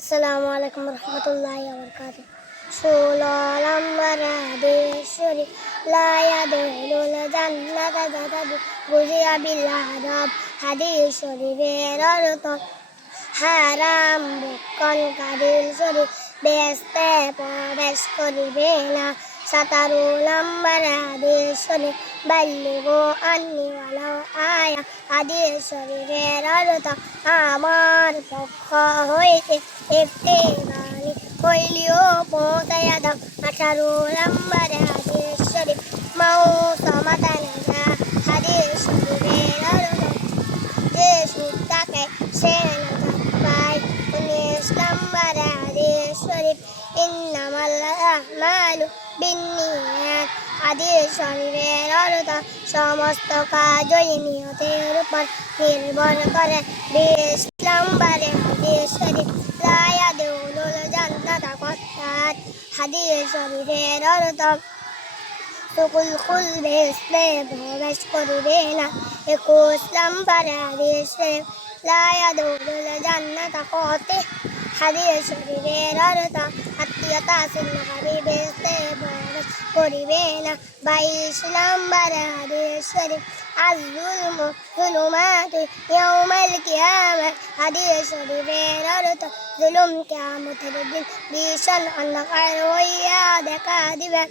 আসসালামু আলাইকুম রহমতুল্লাহি ওয়া বারাকাতুহু। ষোলম্বরাদেশ্বরী লায়াদুলুল জান্নাতা জাতাদু গুজিয়া বিল আদব। হাদিস শরীফের অর্থ হারাম ভক্ষণকারীর শরীর বেহেশতে প্রবেশ করিবে না। 17 নম্বর হাদিস শরীফ বাল্লিগু আন্নি ওয়ালাউ আয়া। হাদিস শরীফের অর্থ আমার পক্ষ হইতে একটি বাণী হইলেও পৌঁছাইয়া দাও। 18 নম্বর হাদিস শরীফ মাউসামাতান নাজা। হাদিস শরীফের অর্থ যে সুদ থাকে সে নাজাত পায়। 19 নম্বর হাদিস শরীফ ইন্নামাল আমালু বিন্নিয়াত। হাদিস শরীফের অর্থ সমস্ত কাজই নিয়তের উপর নির্ভর করে। 20 নম্বর হাদিস শরীফ লা ইয়াদখুলুল জান্নাতা কাত্তাত। হাদিস শরীফের অর্থ কুল বেহেশতে প্রবেশ করিবে না। 21 নম্বর হাদিস শরীফ লা ইয়াদখুলুল জান্নাতা কাতিহ। হাদিস শরীফের অর্থ আত্মীয়তা ছিন্ন করে বেহেশতে প্রবেশ করিবে না। 22 নম্বর হাদিস শরীফ আয-যুলমু যুলুমাতুন ইয়াউমাল কিয়ামাহ। হাদিস শরীফের অর্থ জুলুম কিয়ামতের দিন ভীষণ অন্ধকার হইয়া দেখা দিবে।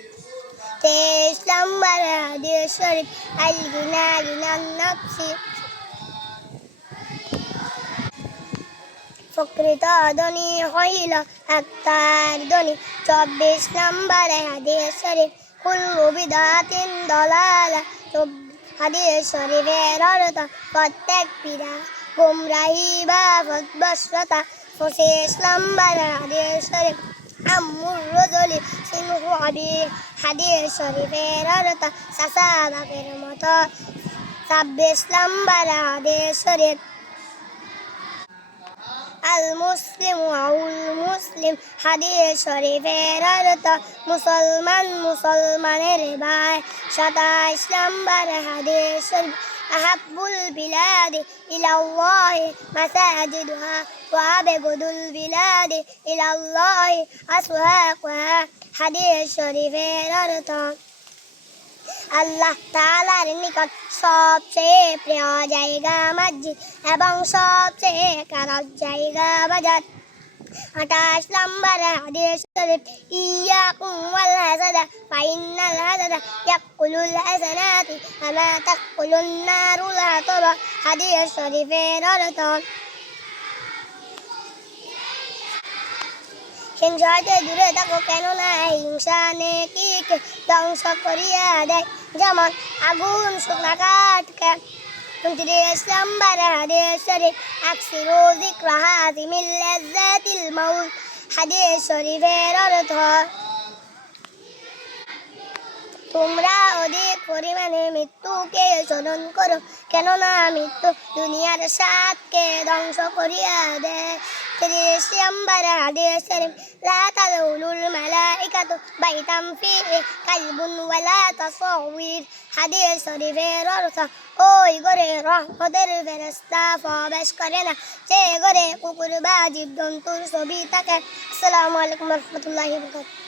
23 নম্বর হাদিস শরীফ আল গিনা গিনান নাফসি। প্রকৃত ধনী হইল আত্মার ধনী। 24 নম্বর হাদিস শরীফ কুল্লু বিদআতিন দালালা। হাদিস শরীফের অর্থ প্রত্যেক বিদআত গুমরাহি বা পথভ্রষ্টতা। 25 নম্বর হাদিস শরীফ আম্মুর রজুলি সিনহু আবিহ। হাদিস শরীফের অর্থ চাচা বাপের মতো। 26 নম্বর হাদিস শরীফ আল মুসলিমু আউল মুসলিম। হাদিস শরীফের অর্থ মুসলমান মুসলমানের ভাই। 27 নম্বর হাদিস শরীফ আহাব্বুল বিলাদি ইলাল্লাহি মাসাজিদুহা ওয়া আবগুদুল বিলাদি ইলাল্লাহি আসওয়াকুহা। হাদিস শরীফের অর্থ আল্লাহ তাআলার নিকট সবচেয়ে প্রিয় জায়গা মসজিদ এবং সবচেয়ে খারাপ জায়গা বাজার। 28 নম্বর হাদিস শরীফ ইয়াকুম ওয়াল হাসাদা ফাইন্নাল হাসাদা ইয়াকুলুল হাসানাতি কামা তাকুলুন নারুল হাতাবা। হাদিস শরীফের অর্থ হিংসা হইতে দূরে থাকো, কেননা হিংসা নেকিকে ধ্বংস করিয়া দেয় যেমন আগুন শুকনা কাঠকে। 29 নম্বর হাদিস শরীফ আকসিরু যিকরা হাযিমিল লাযযাতিল মাউত। হাদিস শরীফের অর্থ তোমরা অধিক পরিমাণে মৃত্যুকে স্মরণ করো, কেননা মৃত্যু দুনিয়ার স্বাদকে ধ্বংস করিয়া দেয়। 30 নম্বর হাদিস শরীফ লা তাদখুলুল মালাইকাতু বাইতান ফীহি কালবুন ওয়ালা তাসাউইর। হাদিস শরীফের অর্থ ওই ঘরে রহমতের ফেরেশতা প্রবেশ করে না যে ঘরে কুকুর বা জীবজন্তুর ছবি থাকে। আসসালামু আলাইকুম রহমতুল্লাহি ওয়া বারাকাতুহু।